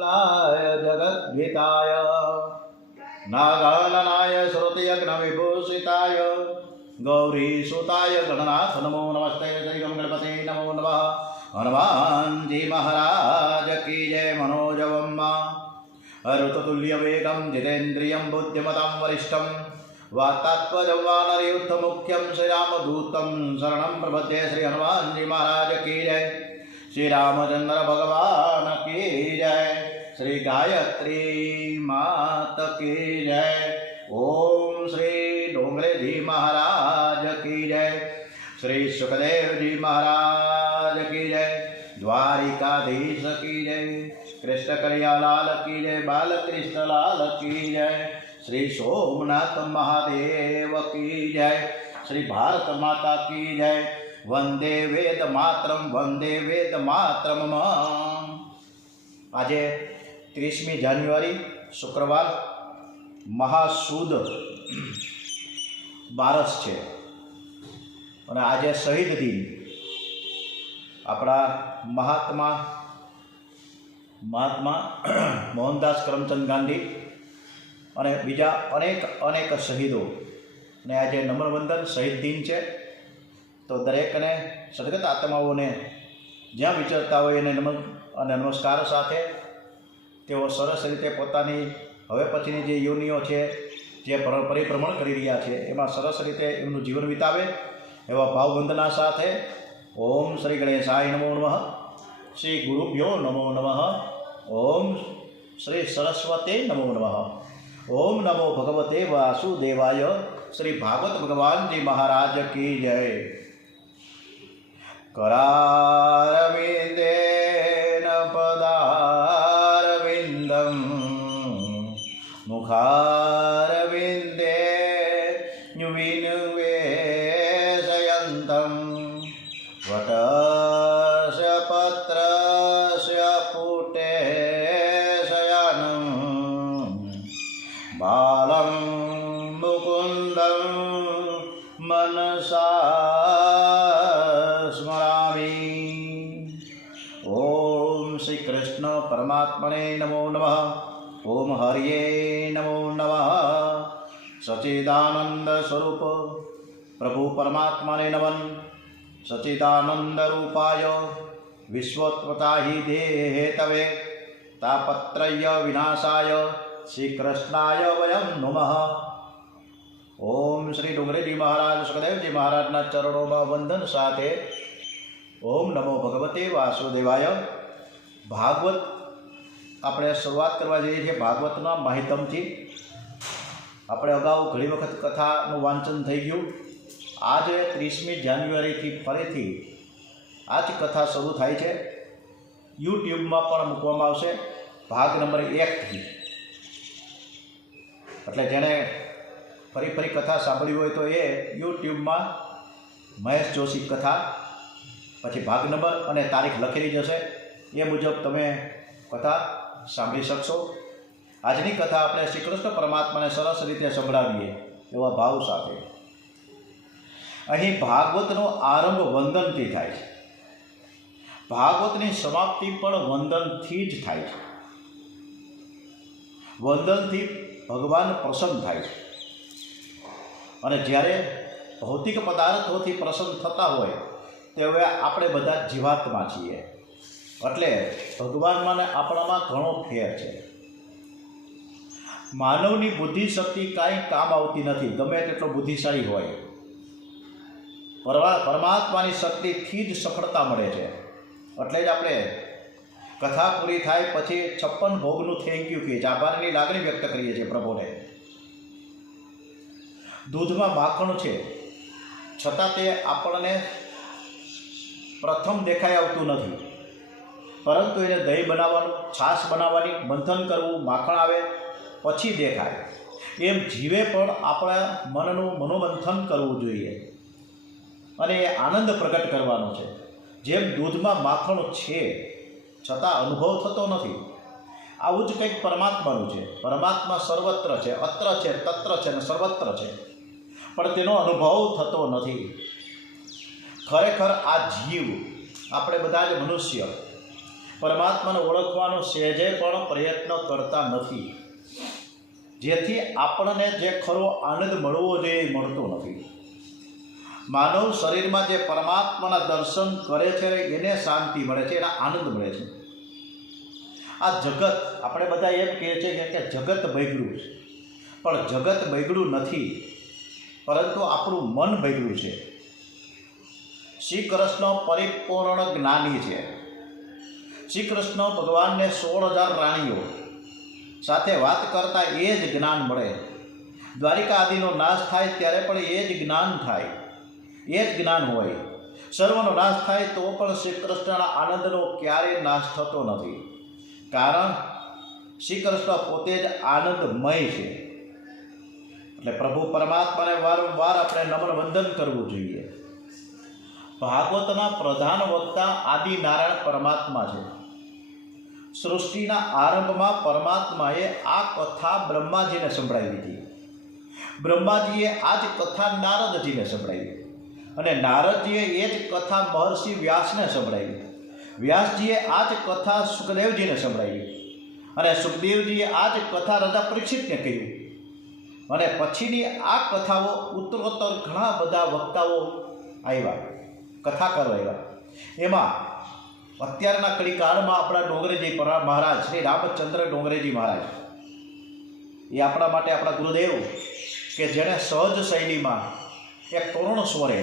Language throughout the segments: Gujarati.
लाय जगद्विताय नागाननाय श्रुतियज्ञविभूषिताय गौरीसुताय गणनाथ नमो नमस्ते श्री गणपते नमो नमः। हनुमान जी महाराज की जय। मनोजवम ऋतुतुल्य वेगम जितेन्द्रियं बुद्धिमतां वरिष्ठं वातात्मजं वानरयुद्धमुख्यं श्रीरामदूतं शरणं प्रपद्ये। श्री हनुमान जी महाराज की जय। श्री रामचंद्र भगवान की जय। श्री गायत्री मात की जय। ओम श्री डोंगरे जी महाराज की जय। श्री सुखदेव जी महाराज की जय। द्वारिकाधीश की जय। कृष्ण कन्हैया लाल की जय। बालकृष्ण लाल की जय। श्री सोमनाथ महादेव की जय। श्री भारत माता की जय। वंदे वेद मातरम वंदे वेद मातरम। आज 30મી જાન્યુઆરી શુક્રવાર મહાસુદ બારસ છે અને આજે શહીદ દિન આપણા મહાત્મા મોહનદાસ કરમચંદ ગાંધી અને બીજા અનેક શહીદો અને આજે નમન વંદન શહીદ દિન છે। તો દરેકને સદગત આત્માઓને જ્યાં વિચરતા હોય એને નમન અને નમસ્કાર સાથે તેઓ સરસ રીતે પોતાની હવે પછીની જે યોનિઓ છે જે પરિભ્રમણ કરી રહ્યા છે એમાં સરસ રીતે એમનું જીવન વિતાવે એવા ભાવવંદના સાથે ઓમ શ્રી ગણેશાય નમો નમઃ। શ્રી ગુરુભ્યો નમો નમઃ। ઓમ શ્રી સરસ્વતે નમો નમઃ। ઓમ નમો ભગવતે વાસુદેવાય। શ્રી ભાગવત ભગવાનજી મહારાજ की जय। करारविन्देन पदारविन्दं मुखारविन्दे विनिवेशयन्तं वटस्य पत्रस्य पुटे शयनं बालं मुकुन्दं मनसा श्री कृष्ण परमात्मने नमो नमः। ओम हरिये नमो नमः। सच्चिदानंद स्वरूप प्रभु परमात्मने नमन। सच्चिदानंद रूपाय विश्वोत्पत्ताहि देहेतवे तापत्रय विनाशाय श्री कृष्णाय वयं नमः। ओम श्री डोंगरे जी महाराज सुखदेव जी महाराज ना चरणों में वंदन साथे ओम नमो भगवते वासुदेवाय। भागवत આપણે શરૂઆત કરવા જઈએ છીએ ભાગવતના માહિતમથી। આપણે અગાઉ ઘણી વખત કથાનું વાંચન થઈ ગયું। આજે 30મી જાન્યુઆરીથી ફરીથી આ જ કથા શરૂ થાય છે। યુટ્યુબમાં પણ મૂકવામાં આવશે ભાગ નંબર 1થી। એટલે જેણે ફરી કથા સાંભળી હોય તો એ યુટ્યુબમાં મહેશ જોશી કથા પછી ભાગ નંબર અને તારીખ લખેલી જશે એ મુજબ તમે કથા સાંભળી શકશો। આજની કથા આપણે શ્રી કૃષ્ણ પરમાત્માને સરસ રીતે સંભળાવીએ એવા ભાવ સાથે। અહીં ભાગવતનો આરંભ વંદનથી થાય છે। ભાગવતની સમાપ્તિ પણ વંદનથી જ થાય છે। વંદનથી ભગવાન પ્રસન્ન થાય છે અને જ્યારે ભૌતિક પદાર્થોથી પ્રસન્ન થતા હોય તેવે આપણે બધા જીવાત્મા છીએ એટલે ભગવાનમાં ને આપણામાં ઘણો ફેર છે। માનવની બુદ્ધિ શક્તિ કાંઈ કામ આવતી નથી ગમે તેટલો બુદ્ધિશાળી હોય। પરમાત્માની શક્તિથી જ સફળતા મળે છે। એટલે જ આપણે કથા પૂરી થાય પછી 56 ભોગનું થેન્ક યુ કહીએ છીએ, આભારની લાગણી વ્યક્ત કરીએ છીએ પ્રભુને। દૂધમાં માખણ છે છતાં તે આપણને પ્રથમ દેખાઈ આવતું નથી, પરંતુ એને દહીં બનાવવાનું, છાશ બનાવવાની, મંથન કરવું, માખણ આવે પછી દેખાય। એમ જીવે પણ આપણા મનનું મનોમંથન કરવું જોઈએ અને એ આનંદ પ્રગટ કરવાનો છે। જેમ દૂધમાં માખણ છે છતાં અનુભવ થતો નથી, આવું જ કંઈક પરમાત્માનું છે। પરમાત્મા સર્વત્ર છે, અત્ર છે, તત્ર છે ને સર્વત્ર છે, પણ તેનો અનુભવ થતો નથી। ખરેખર આ જીવ આપણે બધા જ મનુષ્ય પરમાત્માને ઓળખવાનો સહેજે પણ પ્રયત્ન કરતા નથી, જેથી આપણને જે ખરો આનંદ મળવો જોઈએ એ મળતો નથી. માનવ શરીરમાં જે પરમાત્માના દર્શન કરે છે એને શાંતિ મળે છે, એના આનંદ મળે છે. આ જગત, આપણે બધા એમ કહે છે કે જગત બગડ્યું છે, પણ જગત બગડ્યું નથી, પરંતુ આપણું મન બગડ્યું છે. શ્રી કૃષ્ણ પરિપૂર્ણ જ્ઞાની છે. શ્રી કૃષ્ણ ભગવાનને 16,000 રાણીઓ સાથે વાત કરતા એ જ જ્ઞાન મળે. દ્વારિકા આદિનો નાશ થાય ત્યારે પણ એ જ જ્ઞાન થાય, એ જ જ્ઞાન હોય. સર્વનો નાશ થાય તો પણ શ્રી કૃષ્ણના આનંદનો ક્યારેય નાશ થતો નથી, કારણ શ્રી કૃષ્ણ પોતે જ આનંદમય છે. એટલે પ્રભુ પરમાત્માને વારંવાર આપણે નમન વંદન કરવું જોઈએ. ભાગવતના પ્રધાન વક્તા આદિ નારાયણ પરમાત્મા છે. સૃષ્ટિના આરંભમાં પરમાત્માએ આ કથા બ્રહ્માજીને સંભળાવી હતી. બ્રહ્માજીએ આ જ કથા નારદજીને સંભળાવી, અને નારદજીએ એ જ કથા મહર્ષિ વ્યાસને સંભળાવી. વ્યાસજીએ આ જ કથા સુખદેવજીને સંભળાવી, અને સુખદેવજીએ આ જ કથા રાજા પરીક્ષિતને કહ્યું. અને પછીની આ કથાઓ ઉત્તરોત્તર ઘણા બધા વક્તાઓ આવ્યા, કથાકારો આવ્યા. એમાં અત્યારના કડીકાળમાં આપણા ડોંગરેજી મહારાજ, શ્રી રામચંદ્ર ડોંગરેજી મહારાજ, એ આપણા માટે આપણા ગુરુદેવ, કે જેણે સહજ શૈલીમાં એક કરુણ સ્વરે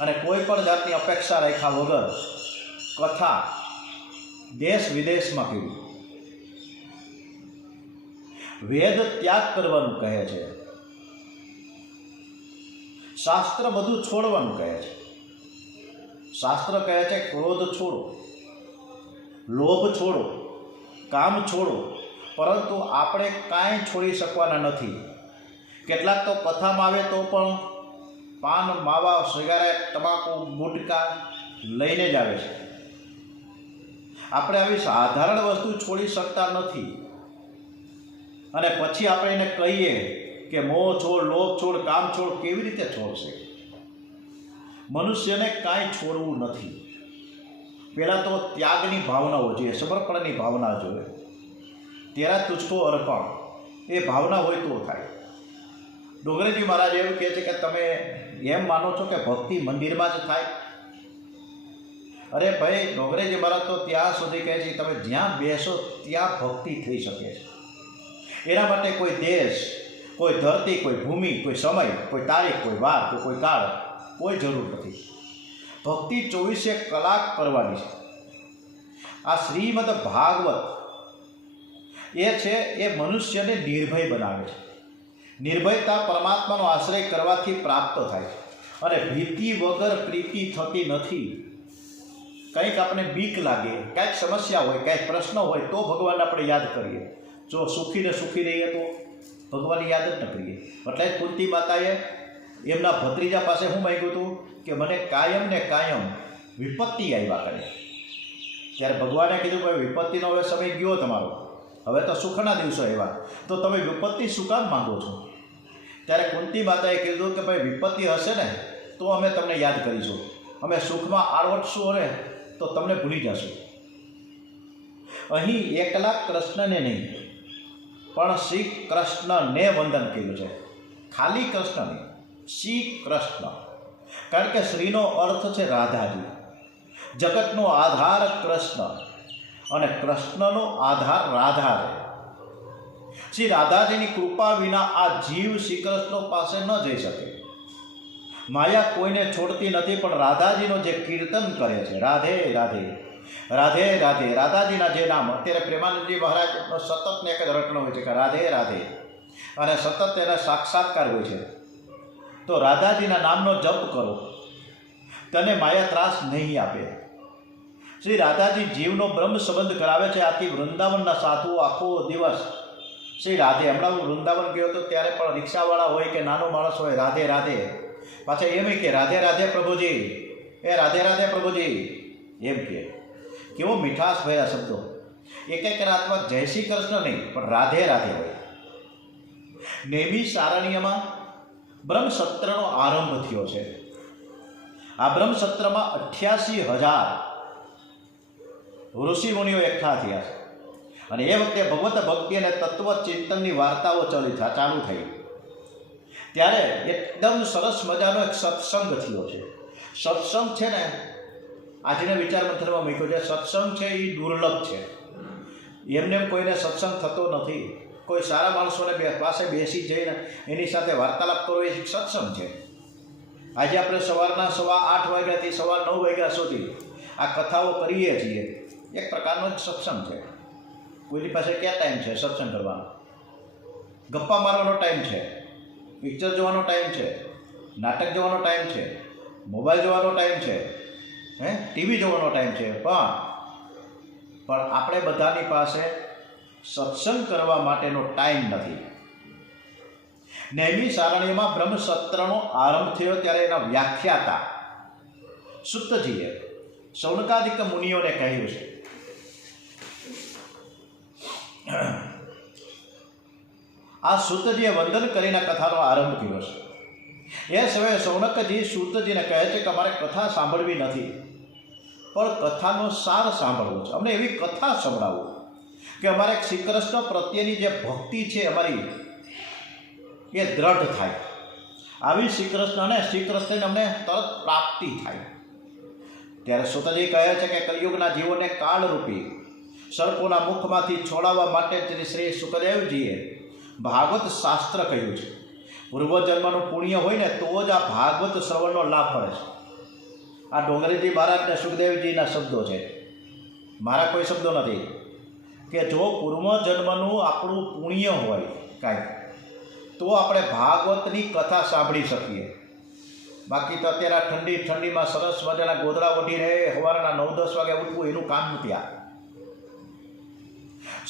અને કોઈ પણ જાતની અપેક્ષા રાખ્યા વગર કથા દેશ વિદેશમાં કહ્યું. વેદ ત્યાગ કરવાનું કહે છે, શાસ્ત્ર બધું છોડવાનું કહે છે. શાસ્ત્ર કહે છે ક્રોધ છોડો, લોભ છોડો, કામ છોડો, પરંતુ આપણે કાંઈ છોડી શકવાના નથી. કેટલાક તો કથામાં આવે તો પણ પાન, માવા, સિગારેટ, તમાકુ, ગુટકા લઈને જ આવે છે. આપણે આવી સાધારણ વસ્તુ છોડી શકતા નથી, અને પછી આપણે એને કહીએ કે મોહ છોડ, લોભ છોડ, કામ છોડ, કેવી રીતે છોડશે? મનુષ્યને કાંઈ છોડવું નથી. પહેલાં તો ત્યાગની ભાવનાઓ જોઈએ, સમર્પણની ભાવના જોઈએ. તેરા તુજકો અર્પણ, એ ભાવના હોય તો થાય. ડોંગરેજી મહારાજ એવું કહે છે કે તમે એમ માનો છો કે ભક્તિ મંદિરમાં જ થાય? અરે ભાઈ, ડોંગરેજી મહારાજ તો ત્યાં સુધી કહે છે તમે જ્યાં બેસો ત્યાં ભક્તિ થઈ શકે છે. એના માટે કોઈ દેશ, કોઈ ધરતી, કોઈ ભૂમિ, કોઈ સમય, કોઈ તારીખ, કોઈ વાર કે કોઈ કાળ, કોઈ જરૂર નથી. ભક્તિ 24 કલાક કરવાની છે. આ શ્રીમદ ભાગવત એ છે એ મનુષ્યને નિર્ભય બનાવે છે. નિર્ભયતા પરમાત્માનો આશ્રય કરવાથી પ્રાપ્ત થાય છે, અને ભીતિ વગર પ્રીતિ થતી નથી. કંઈક આપણે બીક લાગે, કાંઈક સમસ્યા હોય, કાંઈક પ્રશ્ન હોય તો ભગવાનને આપણે યાદ કરીએ. જો સુખીને સુખી રહીએ તો ભગવાનને યાદ જ ન કરીએ. એટલે જ કુંતી માતાએ એમના ભત્રીજા પાસે શું માગ્યું હતું કે મને કાયમ ને કાયમ વિપત્તિ આવ્યા કરે. ત્યારે ભગવાને કીધું કે વિપત્તિનો હવે સમય ગયો તમારો, હવે તો સુખના દિવસો આવ્યા, તો તમે વિપત્તિ શું કામ માંગો છો? ત્યારે કુંતી માતાએ કીધું કે ભાઈ વિપત્તિ હશે ને તો અમે તમને યાદ કરીશું, અમે સુખમાં આળવટશું ને તો તમને ભૂલી જશું. અહીં એકલા કૃષ્ણને નહીં પણ શ્રી કૃષ્ણને વંદન કર્યું છે, ખાલી કૃષ્ણ નહીં, શ્રી કૃષ્ણ. કારણ કે શ્રીનો અર્થ છે રાધાજી. જગતનો આધાર કૃષ્ણ અને કૃષ્ણનો આધાર રાધા છે. શ્રી રાધાજીની કૃપા વિના આ જીવ શ્રી કૃષ્ણ પાસે ન જઈ શકે. માયા કોઈને છોડતી નથી, પણ રાધાજીનો જે કીર્તન કરે છે, રાધે રાધે રાધે રાધે, રાધાજીના જે નામ, અત્યારે પ્રેમાનંદજી મહારાજનો સતત ને એક જ રટણ હોય છે કે રાધે રાધે, અને સતત એના સાક્ષાત્કાર હોય છે. તો રાધાજીના નામનો જપ કરો, તને માયા ત્રાસ નહીં આપે. શ્રી રાધાજી જીવનો બ્રહ્મ સંબંધ કરાવે છે. આથી વૃંદાવનના સાધુઓ આખો દિવસ શ્રી રાધે, હમણાં હું વૃંદાવન ગયો હતો ત્યારે પણ રિક્ષાવાળા હોય કે નાનો માણસ હોય, રાધે રાધે, પાછા એમ કે રાધે રાધે પ્રભુજી, એ રાધે રાધે પ્રભુજી એમ કે. કેવો મીઠાશ ભર્યા શબ્દો. એક એક રાતમાં જય શ્રી કૃષ્ણ નહીં પણ રાધે રાધે હોય. નેમી સારણ્યમાં બ્રહ્મસત્રનો આરંભ થયો છે. આ બ્રહ્મસત્રમાં 88,000 ઋષિમુનિઓ એકઠા થયા છે અને એ વખતે ભગવત ભક્તિ અને તત્વ ચિંતનની વાર્તાઓ ચાલુ થઈ. ત્યારે એકદમ સરસ મજાનો એક સત્સંગ થયો છે. સત્સંગ છે ને, આજના વિચાર મંથનમાં મૂક્યો છે, સત્સંગ છે એ દુર્લભ છે. એમને કોઈને સત્સંગ થતો નથી. કોઈ સારા માણસોને પાસે બેસી જઈને એની સાથે વાર્તાલાપ કરવો એ સત્સંગ છે. આજે આપણે સવારના 8:15 વાગ્યાથી 9:30 વાગ્યા સુધી આ કથાઓ કરીએ છીએ, એક પ્રકારનો જ સત્સંગ છે. કોઈની પાસે ક્યાં ટાઈમ છે સત્સંગ કરવાનો? ગપ્પા મારવાનો ટાઈમ છે, પિક્ચર જોવાનો ટાઈમ છે, નાટક જોવાનો ટાઈમ છે, મોબાઈલ જોવાનો ટાઈમ છે, ટીવી જોવાનો ટાઈમ છે. પણ આપણે બધાની પાસે સત્સંગ કરવા માટેનો ટાઈમ નથી. નેમિ સારણ્યમાં બ્રહ્મસત્રનો આરંભ થયો ત્યારે એના વ્યાખ્યાતા સુતજીએ શૌનકાદિક મુનિઓને કહ્યું છે, આ સૂતજીએ વંદન કરીને કથાનો આરંભ કર્યો છે. એ સમયે શૌનકજી સૂતજીને કહે છે કે અમારે કથા સાંભળવી નથી, પણ કથાનો સાર સાંભળવો છે. અમને એવી કથા સંભળાવો કે અમારે શ્રી કૃષ્ણ પ્રત્યેની જે ભક્તિ છે અમારી એ દ્રઢ થાય. આવી શ્રી કૃષ્ણને અમને તરત પ્રાપ્તિ થાય. ત્યારે સૂતજી કહે છે કે કલિયુગના જીવોને કાળરૂપી સર્પોના મુખમાંથી છોડાવવા માટે શ્રી સુખદેવજીએ ભાગવત શાસ્ત્ર કહ્યું છે. પૂર્વજન્મનું પુણ્ય હોય ને તો જ આ ભાગવત શ્રવણનો લાભ પડે છે. આ ડોંગરીજી મહારાજને સુખદેવજીના શબ્દો છે, મારા કોઈ શબ્દો નથી. કે જો પૂર્વજન્મનું આપણું પુણ્ય હોય કાંઈ તો આપણે ભાગવતની કથા સાંભળી શકીએ. બાકી તો અત્યારે ઠંડીમાં સરસ મજાના ગોદડા ઓઢીને સવારના 9-10 વાગે ઉઠવું એનું કામ નથી. આ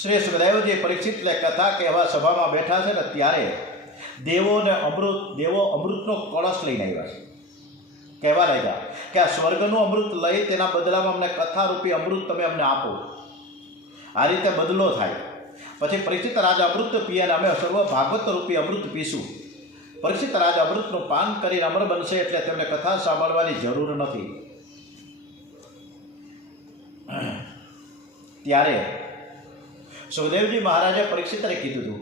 શ્રી સુખદેવજી પરીક્ષિતને કથા કહેવા સભામાં બેઠા છે ને ત્યારે દેવો અમૃતનો કળશ લઈને આવ્યા છે. કહેવા લાગ્યા કે આ સ્વર્ગનું અમૃત લઈ તેના બદલામાં અમને કથારૂપી અમૃત તમે અમને આપો. આ રીતે બદલો થાય. પછી પરીક્ષિત રાજા અમૃત પીએ અને અમે સર્વ ભાગવત રૂપી અમૃત પીશું. પરીક્ષિત રાજા અમૃતનું પાન કરીને અમર બનશે, એટલે તેમને કથા સાંભળવાની જરૂર નથી. ત્યારે સુખદેવજી મહારાજે પરીક્ષિતને કીધું હતું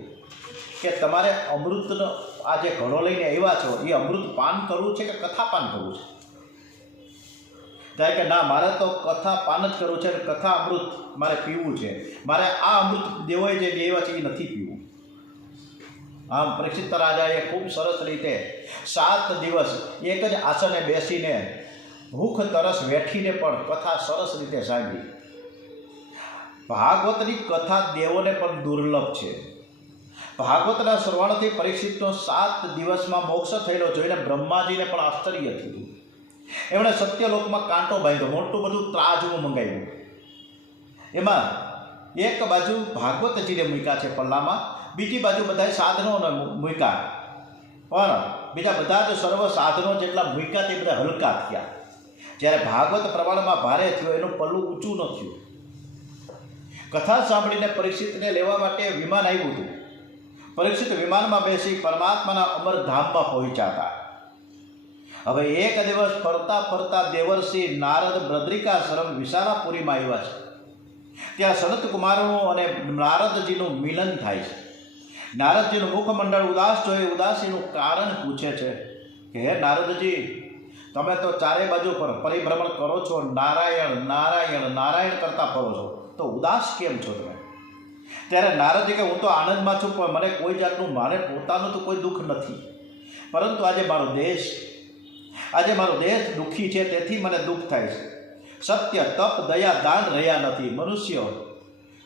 કે તમારે અમૃતનો આ જે ઘડો લઈને આવ્યા છો એ અમૃત પાન કરવું છે કે કથા પાન કરવું છે? થાય કે ના, મારે તો કથા પાન જ કરવું છે, કથા અમૃત મારે પીવું છે. મારે આ અમૃત દેવોએ જે લેવા છે એ નથી પીવું. આમ પરીક્ષિત રાજાએ ખૂબ સરસ રીતે 7 દિવસ એક જ આસને બેસીને ભૂખ તરસ વેઠીને પણ કથા સરસ રીતે સાંભળી. ભાગવતની કથા દેવોને પણ દુર્લભ છે. ભાગવતના શ્રવણથી પરીક્ષિતનો 7 દિવસમાં મોક્ષ થયેલો જોઈને બ્રહ્માજીને પણ આશ્ચર્ય થયું. એમણે સત્યલોકમાં કાંટો બાંધ્યો, મોટું બધું ત્રાજવું મંગાવ્યું. એમાં એક બાજુ ભાગવતજીને મૂક્યા છે પલ્લામાં, બીજી બાજુ બધા સાધનોને મૂક્યા. પણ બીજા બધા જ સર્વ સાધનો જેટલા મૂક્યા તે બધા હલકા થયા. જ્યારે ભાગવત પ્રમાણમાં ભારે થયો એનું પલ્લું ઊંચું ન થયું. કથા સાંભળીને પરીક્ષિતને લેવા માટે વિમાન આવ્યું હતું. પરીક્ષિત વિમાનમાં બેસી પરમાત્માના અમરધામમાં પહોંચ્યા હતા. હવે એક દિવસ ફરતા ફરતા દેવર્ષિ નારદ બદ્રિકાશ્રમ વિશાલાપુરીમાં આવ્યા છે. ત્યાં સનત કુમારનું અને નારદજીનું મિલન થાય છે. નારદજીનું મુખમંડળ ઉદાસ જોઈ ઉદાસીનું કારણ પૂછે છે કે હે નારદજી, તમે તો ચારે બાજુ પર પરિભ્રમણ કરો છો, નારાયણ નારાયણ નારાયણ કરતા ફરો છો, તો ઉદાસ કેમ છો તમે? ત્યારે નારદજી કે હું તો આનંદમાં છું, પણ મને કોઈ જાતનું મારે પોતાનું તો કોઈ દુઃખ નથી, પરંતુ આજે મારો દેશ દુઃખી છે, તેથી મને દુઃખ થાય છે. સત્ય તપ દયા દાન રહ્યા નથી. મનુષ્ય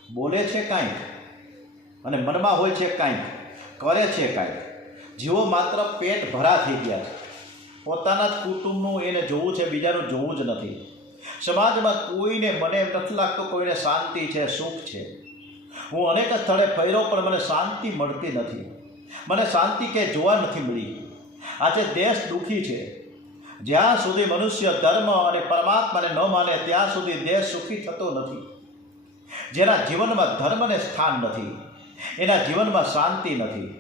બોલે છે કાંઈક અને મનમાં હોય છે કાંઈક, કરે છે કાંઈક. જીવો માત્ર પેટ ભરા થઈ ગયા છે. પોતાના જ કુટુંબનું એને જોવું છે, બીજાનું જોવું જ નથી. સમાજમાં કોઈને મને એમ નથી લાગતું કોઈને શાંતિ છે, સુખ છે. હું અનેક સ્થળે ફર્યો પણ મને શાંતિ મળતી નથી. મને શાંતિ કે જોવા નથી મળી. આજે દેશ દુઃખી છે. જ્યાં સુધી મનુષ્ય ધર્મ અને પરમાત્માને ન માને ત્યાં સુધી દેશ સુખી થતો નથી. જેના જીવનમાં ધર્મને સ્થાન નથી એના જીવનમાં શાંતિ નથી.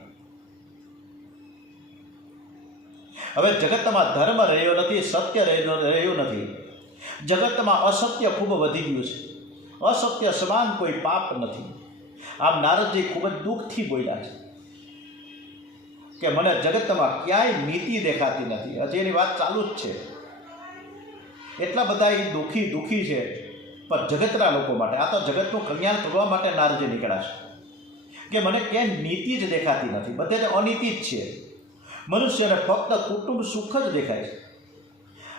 હવે જગતમાં ધર્મ રહ્યો નથી, સત્ય રહ્યું નથી. જગતમાં અસત્ય ખૂબ વધી ગયું છે. અસત્ય સમાન કોઈ પાપ નથી. આમ નારદજી ખૂબ જ દુઃખથી બોલ્યા છે કે મને જગતમાં ક્યાંય નીતિ દેખાતી નથી. હજી એની વાત ચાલુ જ છે. એટલા બધા એ દુઃખી છે, પણ જગતના લોકો માટે, આ તો જગતનું કલ્યાણ કરવા માટે નારદજી નીકળ્યા છે કે મને ક્યાંય નીતિ જ દેખાતી નથી, બધે જ અનીતિ જ છે. મનુષ્યને ફક્ત કુટુંબ સુખ જ દેખાય છે.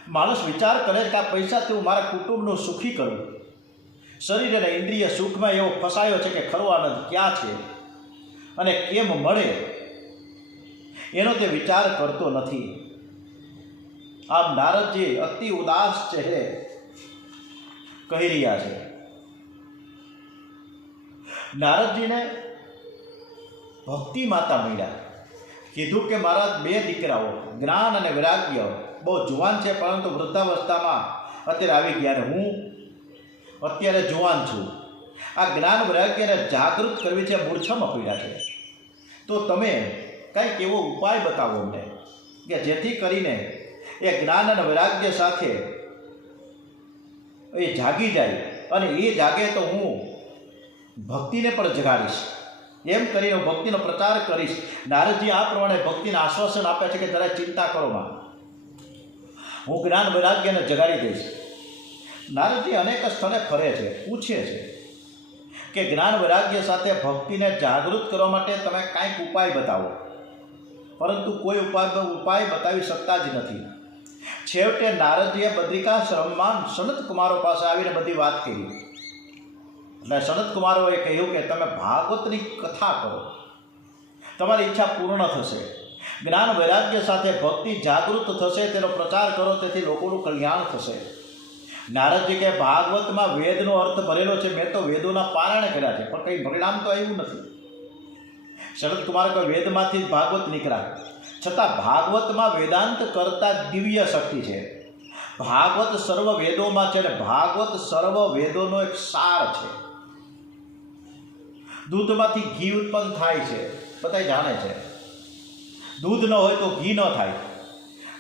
માણસ વિચાર કરે કે આ પૈસાથી હું મારા કુટુંબનું સુખી કરું. શરીર અને ઇન્દ્રિય સુખમાં એવો ફસાયો છે કે ખરો આનંદ ક્યાં છે અને કેમ મળે એનો તે વિચાર કરતો નથી. આમ નારદજી અતિ ઉદાસ ચહેરે કહી રહ્યા છે. નારદજીને ભક્તિ માતા મળ્યા. કીધું કે મારા 2 દીકરાઓ જ્ઞાન અને વૈરાગ્ય બહુ જુવાન છે, પરંતુ વૃદ્ધાવસ્થામાં અત્યારે આવી ગયા ને હું અત્યારે જુવાન છું. આ જ્ઞાન વૈરાગ્યને જાગૃત કરવી છે, મૂર્છામાં પડ્યા છે. તો તમે કંઈક એવો ઉપાય બતાવો અમને કે જેથી કરીને એ જ્ઞાન અને વૈરાગ્ય સાથે એ જાગી જાય, અને એ જાગે તો હું ભક્તિને પણ જગાડીશ. એમ કરીને ભક્તિનો પ્રચાર કરીશ. નારદજી આ પ્રમાણે ભક્તિને આશ્વાસન આપે છે કે જરા ચિંતા કરો માં, હું જ્ઞાન વૈરાગ્યને જગાડી દઈશ. નારદજી અનેક સ્થળે ફરે છે, પૂછે છે કે જ્ઞાન વૈરાગ્ય સાથે ભક્તિને જાગૃત કરવા માટે તમે કાંઈક ઉપાય બતાવો, પરંતુ કોઈ ઉપાય બતાવી શકતા જ નથી. છેવટે નારદજીએ બદ્રિકાશ્રમમાં સનત કુમારો પાસે આવીને બધી વાત કરી. એટલે સનત કુમારોએ કહ્યું કે તમે ભાગવતની કથા કરો, તમારી ઈચ્છા પૂર્ણ થશે. જ્ઞાન વૈરાગ્ય સાથે ભક્તિ જાગૃત થશે, તેનો પ્રચાર કરો, તેથી લોકોનું કલ્યાણ થશે. નારદજી કે ભાગવતમાં વેદનો અર્થ ભરેલો છે, મેં તો વેદોના પારાયણ કર્યા છે, પણ કંઈ પરિણામ તો આવ્યું નથી. શરદ કુમાર કહે વેદમાંથી જ ભાગવત નીકળ્યા, છતાં ભાગવતમાં વેદાંત કરતા દિવ્ય શક્તિ છે. ભાગવત સર્વ વેદોમાં છે, અને ભાગવત સર્વ વેદોનો એક સાર છે. દૂધમાંથી ઘી ઉત્પન્ન થાય છે, બધા જાણે છે. દૂધ ન હોય તો ઘી ન થાય.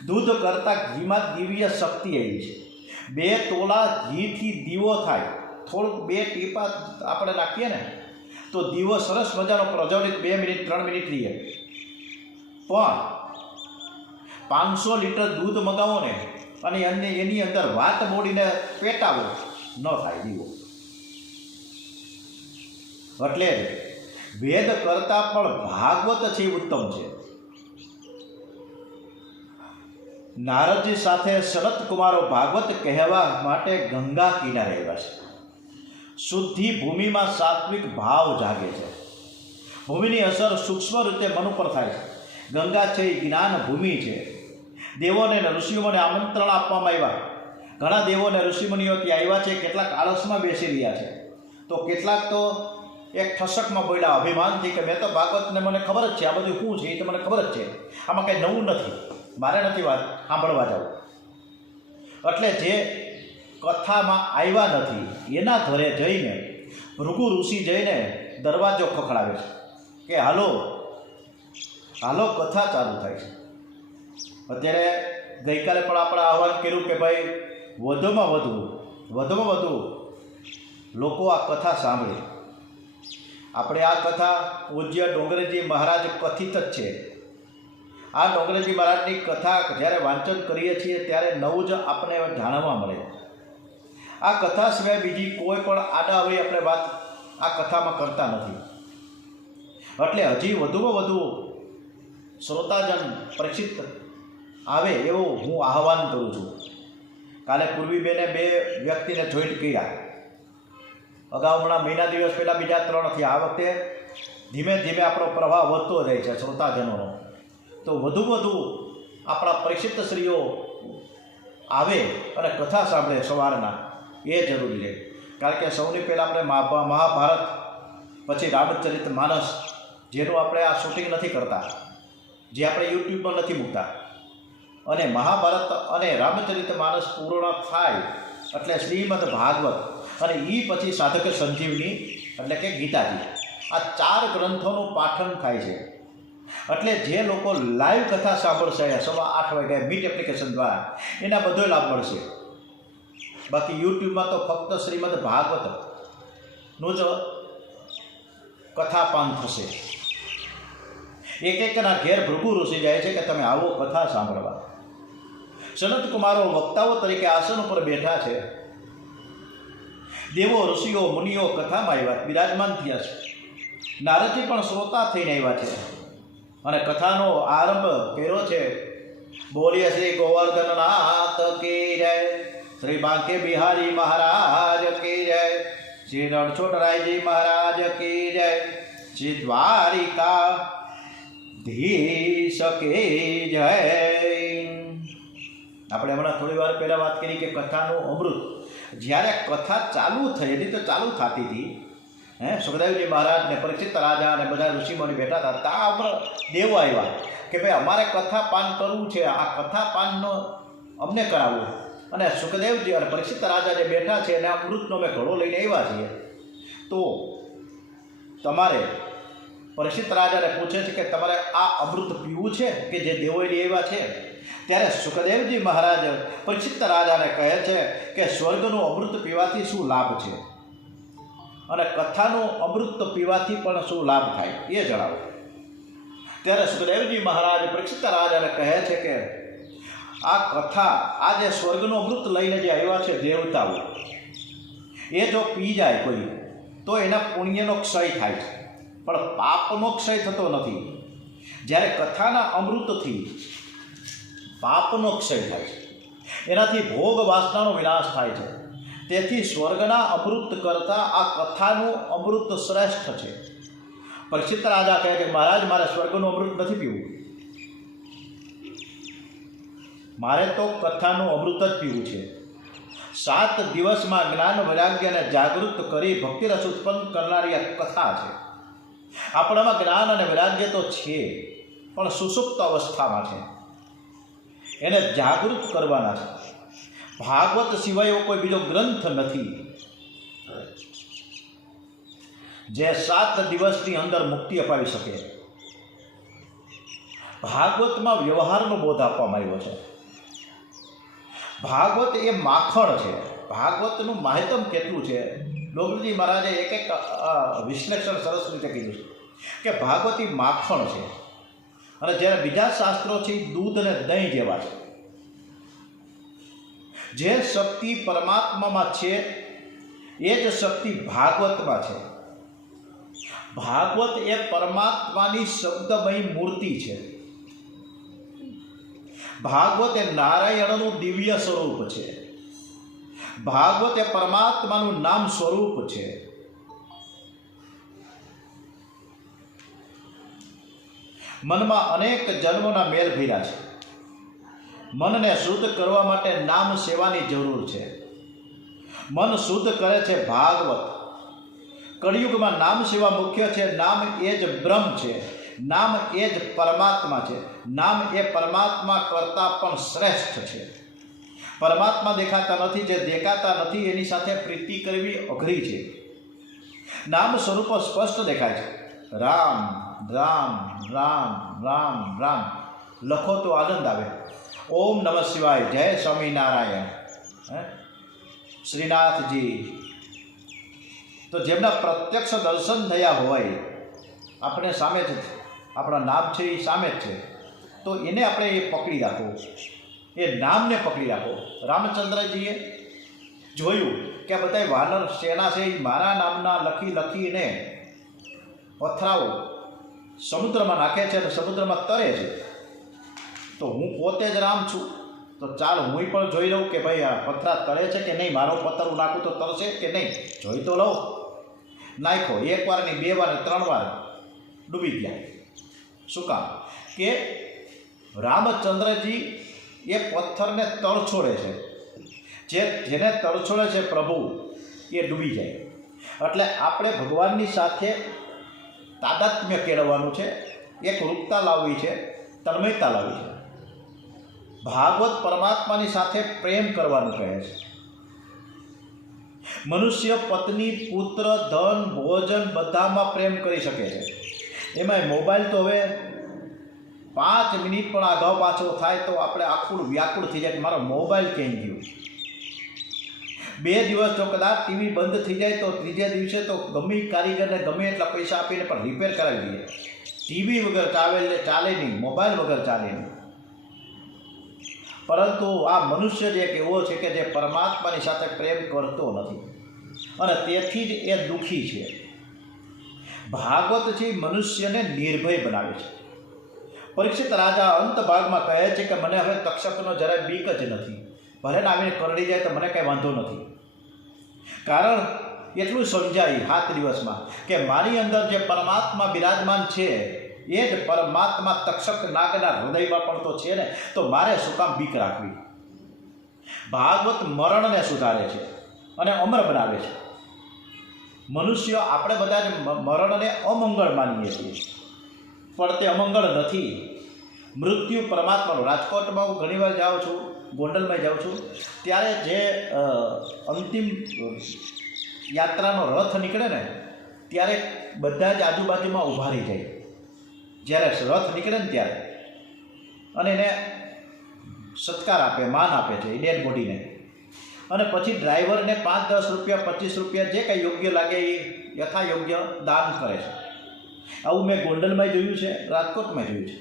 દૂધ કરતાં ઘીમાં દિવ્ય શક્તિ આવી છે. 2 તોલા ઘીથી દીવો થાય. થોડુંક 2 ટીપા આપણે નાખીએ ને તો દીવો સરસ મજાનો પ્રજ્વલિત 2 મિનિટ 3 મિનિટ રહીએ. પણ 500 લીટર દૂધ મગાવો ને અને એની અંદર વાત બોડીને પેટાવો, ન થાય દીવો. એટલે વેદ કરતાં પણ ભાગવત છે એ ઉત્તમ છે. નારદજી સાથે સનત કુમારો ભાગવત કહેવા માટે ગંગા કિનારે આવ્યા છે. શુદ્ધિ ભૂમિમાં સાત્વિક ભાવ જાગે છે. ભૂમિની અસર સૂક્ષ્મ રીતે મન ઉપર થાય છે. ગંગા છે એ જ્ઞાન ભૂમિ છે. દેવોને અને ઋષિઓને આમંત્રણ આપવામાં આવ્યા. ઘણા દેવો અને ઋષિમુનિઓ ત્યાં આવ્યા છે. કેટલાક આળસમાં બેસી રહ્યા છે, તો કેટલાક તો એક ઠસકમાં બોલ્યા અભિમાનથી કે મેં તો ભાગવતને મને ખબર જ છે, આ બધું શું છે એ તો મને ખબર જ છે, આમાં કંઈ નવું નથી, મારે નથી વાત સાંભળવા જવું. એટલે જે કથામાં આવ્યા નથી એના ઘરે જઈને ભૃગુ ઋષિ જઈને દરવાજો ખખડાવે છે કે હાલો હાલો કથા ચાલુ થાય છે. અત્યારે ગઈકાલે પણ આપણે આહવાન કર્યું કે ભાઈ વધુમાં વધુ લોકો આ કથા સાંભળે. આપણે આ કથા પૂજ્ય ડોંગરેજી મહારાજ કથિત જ છે. આ ડોંગરેજી મહારાજની કથા જ્યારે વાંચન કરીએ છીએ ત્યારે નવું જ આપણે જાણવા મળે. આ કથા સિવાય બીજી કોઈ પણ આડાઅવળી આપણે વાત આ કથામાં કરતા નથી. એટલે હજી વધુમાં વધુ શ્રોતાજન પરીક્ષિત આવે એવું હું આહવાન કરું છું. કાલે પૂર્વીબેને 2 વ્યક્તિને જોઈન્ટ કર્યા. અગાઉ હમણાં મહિના દિવસ પહેલાં બીજા 3 થયા. આ વખતે ધીમે ધીમે આપણો પ્રભાવ વધતો રહે છે શ્રોતાજનોનો. તો વધુ આપણા પરીક્ષિત શ્રીઓ આવે અને કથા સાંભળે સવારના, એ જરૂરી છે. કારણ કે સૌની પહેલાં આપણે મહાભારત પછી રામચરિત માનસ, જેનું આપણે આ શૂટિંગ નથી કરતા, જે આપણે યુટ્યુબમાં નથી મૂકતા, અને મહાભારત અને રામચરિત માનસ પૂર્ણ થાય એટલે શ્રીમદ ભાગવત, અને એ પછી સાધક સંજીવની એટલે કે ગીતાજી, આ 4 ગ્રંથોનું પાઠન થાય છે. એટલે જે લોકો લાઈવ કથા સાંભળશે 8:15 વાગ્યે મીટ એપ્લિકેશન દ્વારા, એના બધો લાભ મળશે. બાકી યુટ્યુબમાં તો ફક્ત શ્રીમદ ભાગવત નું જ કથાપાન થશે. એક એકના ઘેર ભૃગુ ઋષિ જાય છે કે તમે આવો કથા સાંભળવા. સનત કુમારો વક્તાઓ તરીકે આસન ઉપર બેઠા છે. દેવો ઋષિઓ મુનિઓ કથામાં આવ્યા, બિરાજમાન થયા છે. નારદજી પણ શ્રોતા થઈને આવ્યા છે અને કથાનો આરંભ કર્યો છે. બોલીએ શ્રી ગોવર્ધનનાથ કી જય, શ્રી બાંકે બિહારી મહારાજ કી જય, શ્રી રણછોડરાયજી મહારાજ કી જય, શ્રી દ્વારિકા ધીશ કી જય. આપણે હમણાં થોડી વાર પહેલાં વાત કરી કે કથાનું અમૃત જ્યારે કથા ચાલુ થઈ હતી તો ચાલુ થતી હતી. સુખદેવજી મહારાજ ને પરીક્ષિત રાજા અને બધા ઋષિમુનિ બેઠા હતા. ત્યાં ઉપર દેવો આવ્યા કે ભાઈ અમારે કથા પાન કરવું છે, આ કથા પાનનો અમને કરાવવું. અને સુખદેવજી અને પરીક્ષિત રાજા જે બેઠા છે અને અમૃતનો અમે ઘડો લઈને આવ્યા છીએ. તો તમારે પરીક્ષિત રાજાને પૂછે છે કે તમારે આ અમૃત પીવું છે કે જે દેવોએ લઈ આવ્યા છે. ત્યારે સુખદેવજી મહારાજ પરીક્ષિત રાજાને કહે છે કે સ્વર્ગનું અમૃત પીવાથી શું લાભ છે અને કથાનું અમૃત પીવાથી પણ શું લાભ થાય એ જણાવો. ત્યારે સુખદેવજી મહારાજ પરીક્ષિત રાજાને કહે છે કે આ કથા આ જે સ્વર્ગનું અમૃત લઈને જે આવ્યા છે દેવતાઓ, એ જો પી જાય કોઈ તો એના પુણ્યનો ક્ષય થાય છે, પણ પાપનો ક્ષય થતો નથી. જ્યારે કથાના અમૃતથી પાપનો ક્ષય થાય છે, એનાથી ભોગ વાસનાનો વિનાશ થાય છે. તેથી સ્વર્ગના અમૃત કરતાં આ કથાનું અમૃત શ્રેષ્ઠ છે. પરીક્ષિત રાજા કહે કે મહારાજ મારે સ્વર્ગનું અમૃત નથી પીવું, મારે તો કથાનું અમૃત જ પીવું છે. 7 દિવસમાં જ્ઞાન વૈરાગ્યને જાગૃત કરી ભક્તિરસ ઉત્પન્ન કરનારી આ કથા છે. આપણામાં જ્ઞાન અને વૈરાગ્ય તો છે પણ સુષુપ્ત અવસ્થામાં છે, એને જાગૃત કરવાના છે. ભાગવત સિવાય એવો કોઈ બીજો ગ્રંથ નથી જે 7 દિવસની અંદર મુક્તિ અપાવી શકે. ભાગવતમાં વ્યવહારનો બોધ આપવામાં આવ્યો છે. ભાગવત એ માખણ છે. ભાગવતનું માહિતમ કેટલું છે, ડોગરજી મહારાજે એક વિશ્લેષણ સરસ રીતે કીધું છે કે ભાગવતી માખણ છે અને જ્યારે બીજા શાસ્ત્રો છે દૂધ અને દહીં જેવા છે. જે શક્તિ પરમાત્મામાં છે એ જ શક્તિ ભાગવતમાં છે. ભાગવત એ પરમાત્માની શબ્દમય મૂર્તિ છે. ભાગવત એ નારાયણનું દિવ્ય સ્વરૂપ છે. ભાગવત એ પરમાત્માનું નામ સ્વરૂપ છે. મનમાં અનેક જન્મોના મેલ ભર્યા છે. મનને શુદ્ધ કરવા માટે નામ સેવાની જરૂર છે. મન શુદ્ધ કરે છે ભાગવત. કળિયુગમાં નામ સેવા મુખ્ય છે. નામ એ જ બ્રહ્મ છે, નામ એ જ પરમાત્મા છે. નામ એ પરમાત્મા કરતાં પણ શ્રેષ્ઠ છે. પરમાત્મા દેખાતા નથી, જે દેખાતા નથી એની સાથે પ્રીતિ કરવી અઘરી છે. નામ સ્વરૂપ સ્પષ્ટ દેખાય છે. રામ રામ રામ રામ રામ લખો તો આનંદ આવે. ઓમ નમઃ શિવાય, જય સ્વામિનારાયણ. શ્રીનાથજી તો જેમના પ્રત્યક્ષ દર્શન થયા હોય, આપણે સામે જ આપણા નામ છે એ સામે જ છે, તો એને આપણે એ પકડી રાખો, એ નામને પકડી રાખો. રામચંદ્રજીએ જોયું કે આ બધા વાનર સેના છે એ મારા નામના લખીને પથરાઓ સમુદ્રમાં નાખે છે અને સમુદ્રમાં તરે છે. તો હું પોતે જ રામ છું, તો ચાલ હું પણ જોઈ લઉં કે ભાઈ આ પથરા તરે છે કે નહીં, મારો પથ્થર હું નાખું તો તરશે કે નહીં, જોઈ તો લઉં. નાખ્યો 1 વાર નહીં, 2 વાર 3 વાર ડૂબી ગયા. શું કામ? કે રામચંદ્રજી એ પથ્થરને તળછોડે છે, જેને તળછોડે છે પ્રભુ એ ડૂબી જાય. એટલે આપણે ભગવાનની સાથે તાદાત્મ્ય કેળવવાનું છે, એક રૂપતા લાવવી છે, તન્મયતા લાવવી છે. ભાગવત પરમાત્માની સાથે પ્રેમ કરવાનું કહે છે. મનુષ્ય પત્ની, પુત્ર, ધન, ભોજન બધામાં પ્રેમ કરી શકે છે. એમાં મોબાઈલ તો હવે 5 મિનિટ પણ અગાઉ પાછો થાય તો આપણે આખું વ્યાકુળ થઈ જાય કે મારો મોબાઈલ ક્યાં ગયો. 2 દિવસ જો કદાચ ટીવી બંધ થઈ જાય તો ત્રીજે દિવસે તો ગમે કારીગરને ગમે એટલા પૈસા આપીને પણ રિપેર કરાવી દઈએ. ટીવી વગર ચાલે નહીં, મોબાઈલ વગર ચાલે નહીં. પરંતુ આ મનુષ્ય જ એક એવો છે કે જે પરમાત્માની સાથે પ્રેમ કરતો નથી અને તેથી જ એ દુઃખી છે. ભાગવત છે મનુષ્યને નિર્ભય બનાવે છે. પરીક્ષિત રાજા અંત ભાગમાં કહે છે કે મને હવે તક્ષકનો જરાય બીક જ નથી, ભલે ને આવીને કરડી જાય તો મને કંઈ વાંધો નથી. કારણ એટલું સમજાય 7 દિવસમાં કે મારી અંદર જે પરમાત્મા બિરાજમાન છે એ જ પરમાત્મા તક્ષક નાગના હૃદયમાં પણ તો છે ને, તો મારે શું કામ બીક રાખવી. ભાગવત મરણને સુધારે છે અને અમર બનાવે છે. મનુષ્ય આપણે બધા જ મરણને અમંગળ માનીએ છીએ, પણ તે અમંગળ નથી. મૃત્યુ પરમાત્માનું. રાજકોટમાં હું ઘણીવાર જાઉં છું, ગોંડલમાં જાઉં છું, ત્યારે જે અંતિમ યાત્રાનો રથ નીકળે ને ત્યારે બધા જ આજુબાજુમાં ઊભા રહી જાય જ્યારે રથ નીકળે ને ત્યારે, અને એને સત્કાર આપે, માન આપે છે એ ડેડ બોડીને. અને પછી ડ્રાઈવરને 5-10 રૂપિયા 25 રૂપિયા જે કંઈ યોગ્ય લાગે એ યથા યોગ્ય દાન કરે છે. આવું મેં ગોંડલમાં જોયું છે, રાજકોટમાં જોયું છે.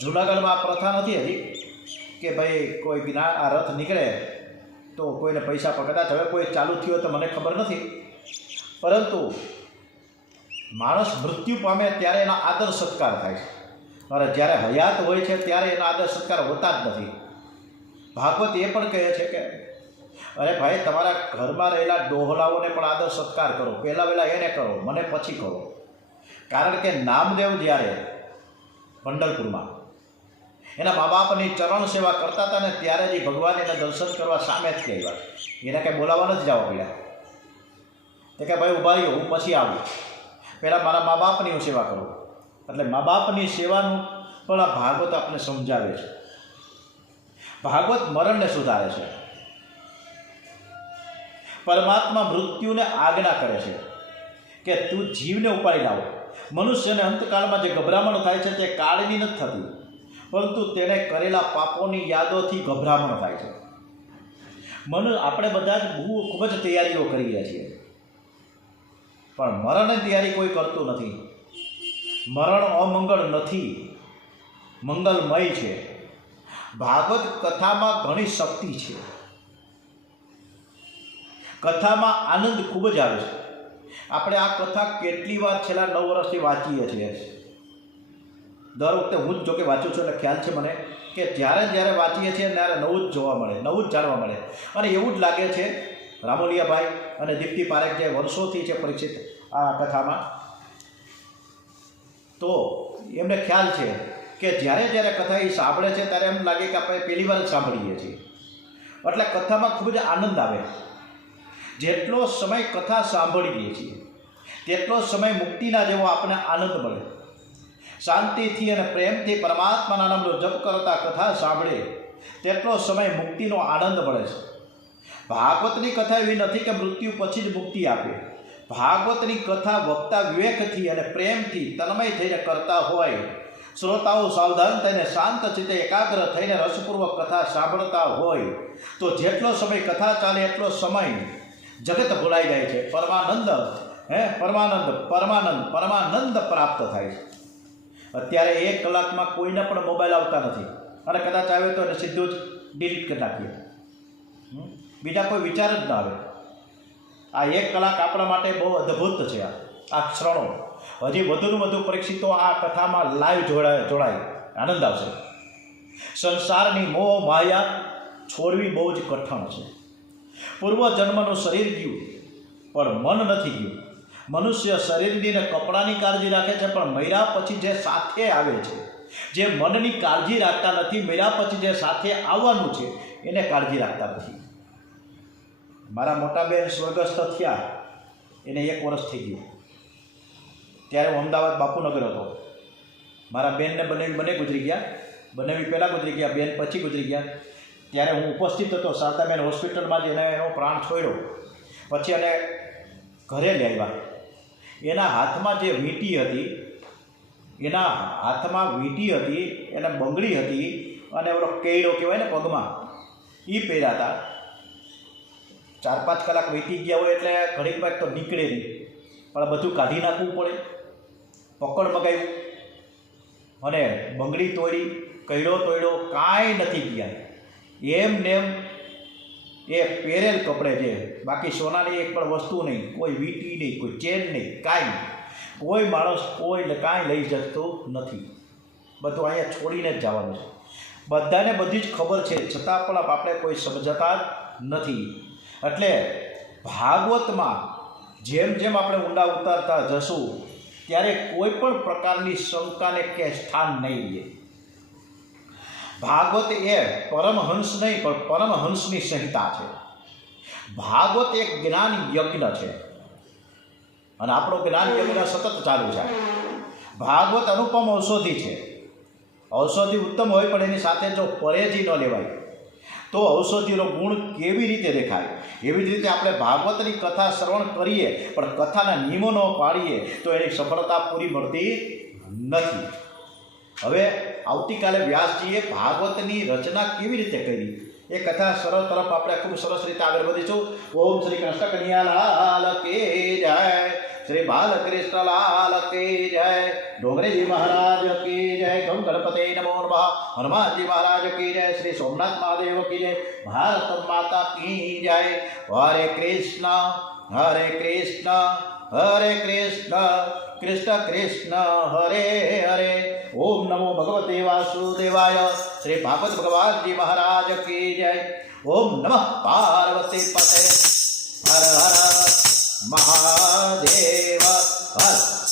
જૂનાગઢમાં આ પ્રથા નથી હજી કે ભાઈ કોઈ વિના આ રથ નીકળે તો કોઈને પૈસા પર. કદાચ હવે કોઈ ચાલુ થયું તો મને ખબર નથી, પરંતુ માણસ મૃત્યુ પામે ત્યારે એના આદર સત્કાર થાય છે, અને જ્યારે હયાત હોય છે ત્યારે એના આદર સત્કાર હોતા જ નથી. ભાગવત એ પણ કહે છે કે અરે ભાઈ, તમારા ઘરમાં રહેલા ડોહલાઓને પણ આદર સત્કાર કરો, પહેલાં એને કરો, મને પછી કરો. કારણ કે નામદેવ જ્યારે પંઢરપુરમાં એના મા બાપની ચરણ સેવા કરતા હતા ને ત્યારે જ ભગવાન એના દર્શન કરવા સામેથી આવ્યા. એને કંઈ બોલાવવા નથી જવા પડ્યા. તે કે ભાઈ ઊભા રહ્યો, હું પછી આવું, પહેલાં મારા મા બાપની હું સેવા કરું. એટલે મા બાપની સેવાનું પણ આ ભાગવત આપણે સમજાવે છે. ભાગવત મરણને સુધારે છે. પરમાત્મા મૃત્યુને આજ્ઞા કરે છે કે તું જીવને ઉપાડી લાવો. મનુષ્યને અંતકાળમાં જે ગભરામણ થાય છે તે કાળની નથી થતી, પરંતુ તેણે કરેલા પાપોની યાદોથી ગભરામણ થાય છે. આપણે બધા જ ખૂબ જ તૈયારીઓ કરીએ છીએ, પણ મરણની તૈયારી કોઈ કરતું નથી. મરણ અમંગળ નથી, મંગલમય છે. ભાગવત કથામાં ઘણી શક્તિ છે. કથામાં આનંદ ખૂબ જ આવે છે. આપણે આ કથા કેટલી વાર છેલ્લા 9 વર્ષથી વાંચીએ છીએ. દર વખતે હું જ જોકે વાંચું છું એટલે ખ્યાલ છે મને કે જ્યારે વાંચીએ છીએ ત્યારે નવું જ જોવા મળે, નવું જ જાણવા મળે. અને એવું જ લાગે છે રામોલિયાભાઈ અને દીપ્તિ પારેખ જે વર્ષોથી છે પરિચિત આ કથામાં, તો એમને ખ્યાલ છે કે જ્યારે કથા એ સાંભળે છે ત્યારે એમ લાગે કે આપણે પહેલી વાર જ સાંભળીએ છીએ. એટલે કથામાં ખૂબ જ આનંદ આવે. જેટલો સમય કથા સાંભળીએ છીએ તેટલો સમય મુક્તિના જેવો આપણને આનંદ મળે. શાંતિથી અને પ્રેમથી પરમાત્માના નામનો જપ કરતા કથા સાંભળે તેટલો સમય મુક્તિનો આનંદ મળે છે. ભાગવતની કથા એવી નથી કે મૃત્યુ પછી જ મુક્તિ આપે. ભાગવતની કથા વક્તા વિવેકથી અને પ્રેમથી તન્મય થઈને કરતા હોય, શ્રોતાઓ સાવધાન થઈને શાંત ચિત્તે એકાગ્ર થઈને રસપૂર્વક કથા સાંભળતા હોય તો જેટલો સમય કથા ચાલે એટલો સમય જગત ભૂલાઈ જાય છે. પરમાનંદ પ્રાપ્ત થાય છે. અત્યારે 1 કલાકમાં કોઈને પણ મોબાઈલ આવતા નથી, અને કદાચ આવે તો એને સીધું જ ડિલીટ કરી નાખીએ. બીજા કોઈ વિચાર જ ના આવે. આ 1 કલાક આપણા માટે બહુ અદ્ભુત છે. આ ક્ષણો હજી વધુને વધુ પરીક્ષિતો આ કથામાં લાઈવ જોડાય, આનંદ આવશે. સંસારની મોહ માયા છોડવી બહુ જ કઠણ છે. પૂર્વજન્મનું શરીર ગયું પણ મન નથી ગયું. મનુષ્ય શરીરની ને કપડાની કાળજી રાખે છે, પણ મર્યા પછી જે સાથે આવે છે, જે મનની કાળજી રાખતા નથી, મર્યા પછી જે સાથે આવવાનું છે એને કાળજી રાખતા નથી. મારા મોટા બેન સ્વર્ગસ્થ થયા, એને 1 વર્ષ થઈ ગયું. ત્યારે હું અમદાવાદ બાપુનગર હતો. મારા બેનને બંને ગુજરી ગયા. બંનેવી પહેલાં ગુજરી ગયા, બેન પછી ગુજરી ગયા. ત્યારે હું ઉપસ્થિત હતો. શારદાબેન હોસ્પિટલમાં જ એનો પ્રાણ છોડ્યો. પછી એને ઘરે લઈ આવ્યા. એના હાથમાં જે વીંટી હતી, એને બંગડી હતી, અને ઓલો કેળો કહેવાય ને પગમાં, એ પહેર્યા હતા. 4-5 કલાક વીતી ગયા હોય એટલે ઘડીક વાર તો નીકળે નહીં, પણ બધું કાઢી નાખવું પડે. પકડ મગાવ્યું અને બંગડી તોડી, કૈડો તોડ્યો, કાંઈ નથી ગયા. એમ નેમ એ પહેરેલ કપડે છે, બાકી સોનાની એક પણ વસ્તુ નહીં, કોઈ વીંટી નહીં, કોઈ ચેન નહીં, કાંઈ નહીં. કોઈ માણસ કોઈને કાંઈ લઈ જતું નથી. બધું અહીંયા છોડીને જ જવાનું છે. બધાને બધી જ ખબર છે, છતાં પણ આપણે કોઈ સમજતા જ નથી. એટલે ભાગવતમાં જેમ જેમ આપણે ઊંડા ઉતારતા જશું ત્યારે કોઈ પણ પ્રકારની શંકાને કે સ્થાન નહીં રહે. ભાગવત એ પરમહંસ નહીં પણ પરમહંસની સંહિતા છે. ભાગવત એક જ્ઞાન યજ્ઞ છે અને આપણો જ્ઞાન યજ્ઞ સતત ચાલુ છે. ભાગવત અનુપમ ઔષધિ છે. ઔષધિ ઉત્તમ હોય પણ એની સાથે જો પરેજી ન લેવાય તો ઔષધિનો ગુણ કેવી રીતે દેખાય. એવી જ રીતે આપણે ભાગવતની કથા શ્રવણ કરીએ પણ કથાના નિયમો ન પાડીએ તો એની સફળતા પૂરી મળતી નથી. હવે આવતીકાલે વ્યાસજીએ ભાગવતની રચના કેવી રીતે કરી એ કથા સરળ તરફ આપણે ખૂબ સરસ રીતે આગળ વધીશું. ઓમ શ્રી કૃષ્ણ કનૈયાલાલ કી જય, શ્રી બાલકૃષ્ણલાલ કી જય, ડોંગરેજી મહારાજ કી જય, ગમ ગણપતે નમો નમઃ, હનુમાનજી મહારાજ કી જય, શ્રી સોમનાથ મહાદેવ કી જય, ભારત માતા કી જય. હરે કૃષ્ણ હરે કૃષ્ણ હરે કૃષ્ણ કૃષ્ણ કૃષ્ણ હરે હરે. ઓમ નમો ભગવતે વાસુદેવાય. શ્રી ભાગવત ભગવાનજી મહારાજ કી જય. ઓમ નમઃ પાર્વતી પતે. હર હર મહાદેવ હર.